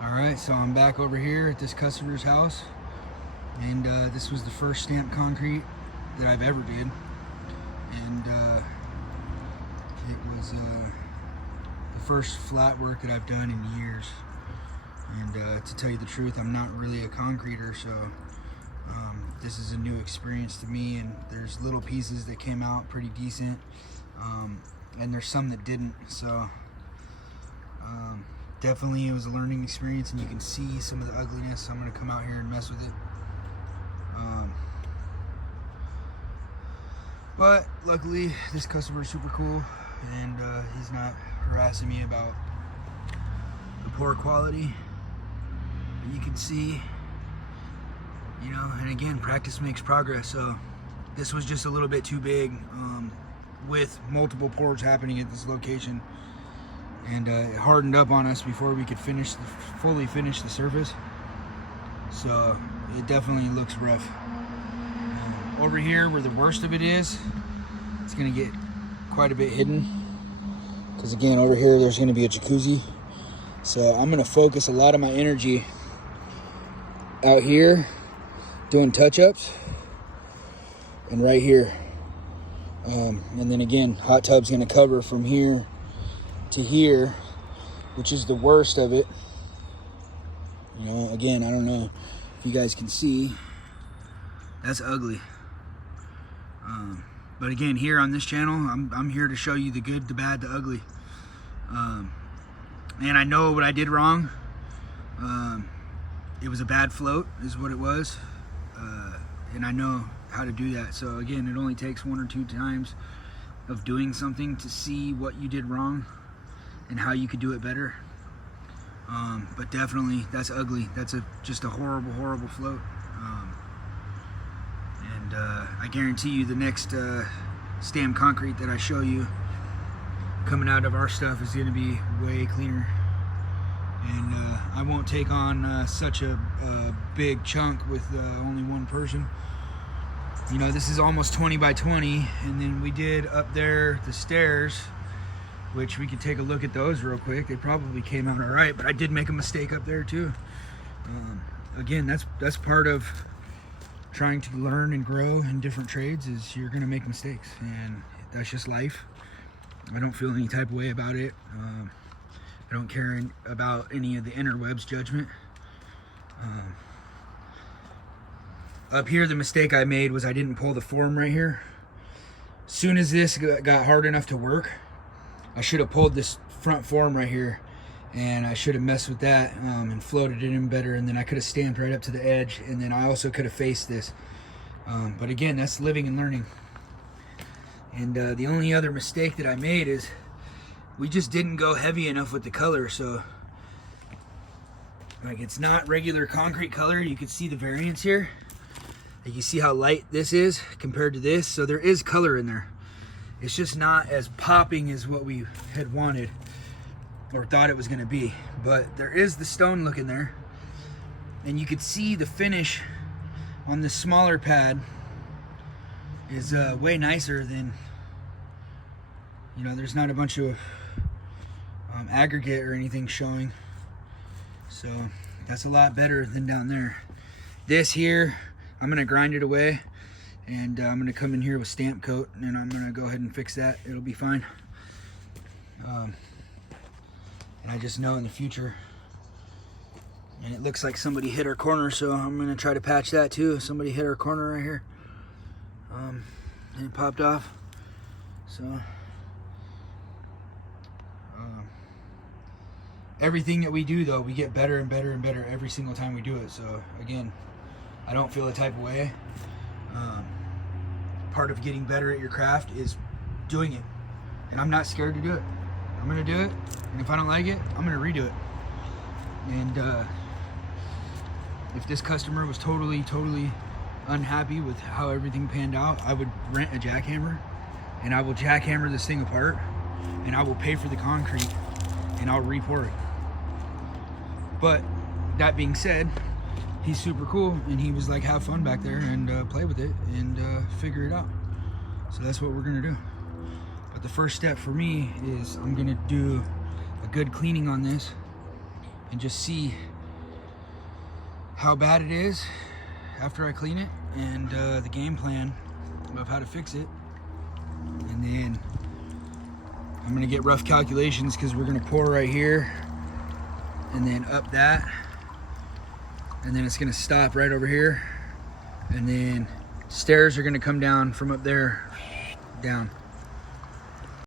Alright, so I'm back over here at this customer's house, and this was the first stamped concrete that I've ever did, and it was the first flat work that I've done in years. And to tell you the truth, I'm not really a concreter, so this is a new experience to me, and there's little pieces that came out pretty decent, and there's some that didn't, so definitely it was a learning experience, and you can see some of the ugliness. So I'm going to come out here and mess with it. But luckily this customer is super cool, and he's not harassing me about the poor quality. But you can see, you know, and again, practice makes progress. So this was just a little bit too big, with multiple pours happening at this location. And it hardened up on us before we could fully finish the surface. So it definitely looks rough. Over here where the worst of it is, it's gonna get quite a bit hidden. Because again, over here there's gonna be a jacuzzi. So I'm gonna focus a lot of my energy out here doing touch-ups, and right here. And then again, hot tub's gonna cover from here to here, which is the worst of it. You know, again, I don't know if you guys can see, that's ugly. But again, here on this channel, I'm here to show you the good, the bad, the ugly. And I know what I did wrong. It was a bad float is what it was, and I know how to do that. So again, it only takes 1 or 2 times of doing something to see what you did wrong and how you could do it better. But definitely, that's ugly. That's just a horrible, horrible float. And I guarantee you the next stamped concrete that I show you coming out of our stuff is gonna be way cleaner. And I won't take on such a big chunk with only one person. You know, this is almost 20 by 20, and then we did up there the stairs, which we could take a look at those real quick. They probably came out all right, but I did make a mistake up there too. Again, that's part of trying to learn and grow in different trades, is you're gonna make mistakes, and that's just life. I don't feel any type of way about it. I don't care about any of the interwebs judgment. Up here, the mistake I made was I didn't pull the form right here. As soon as this got hard enough to work, I should have pulled this front form right here, and I should have messed with that and floated it in better, and then I could have stamped right up to the edge, and then I also could have faced this. But again, that's living and learning. And the only other mistake that I made is we just didn't go heavy enough with the color. So like, it's not regular concrete color. You can see the variance here. You can see how light this is compared to this. So there is color in there. It's just not as popping as what we had wanted or thought it was going to be. But there is the stone look in there, and you could see the finish on the smaller pad is way nicer than, you know, there's not a bunch of aggregate or anything showing. So that's a lot better than down there. This here, I'm gonna grind it away, and I'm gonna come in here with stamp coat, and I'm gonna go ahead and fix that. It'll be fine. And I just know in the future, and it looks like somebody hit our corner, so I'm gonna try to patch that too. Somebody hit our corner right here, and it popped off. So everything that we do, though, we get better and better and better every single time we do it. So again, I don't feel a type of way. Part of getting better at your craft is doing it, and I'm not scared to do it. I'm gonna do it, and if I don't like it, I'm gonna redo it. And if this customer was totally unhappy with how everything panned out, I would rent a jackhammer, and I will jackhammer this thing apart, and I will pay for the concrete, and I'll re-pour it. But that being said, he's super cool, and he was like, have fun back there and play with it and figure it out. So that's what we're gonna do. But the first step for me is I'm gonna do a good cleaning on this, and just see how bad it is after I clean it, and the game plan of how to fix it. And then I'm gonna get rough calculations because we're gonna pour right here and then up that, and then it's gonna stop right over here, and then stairs are gonna come down from up there down.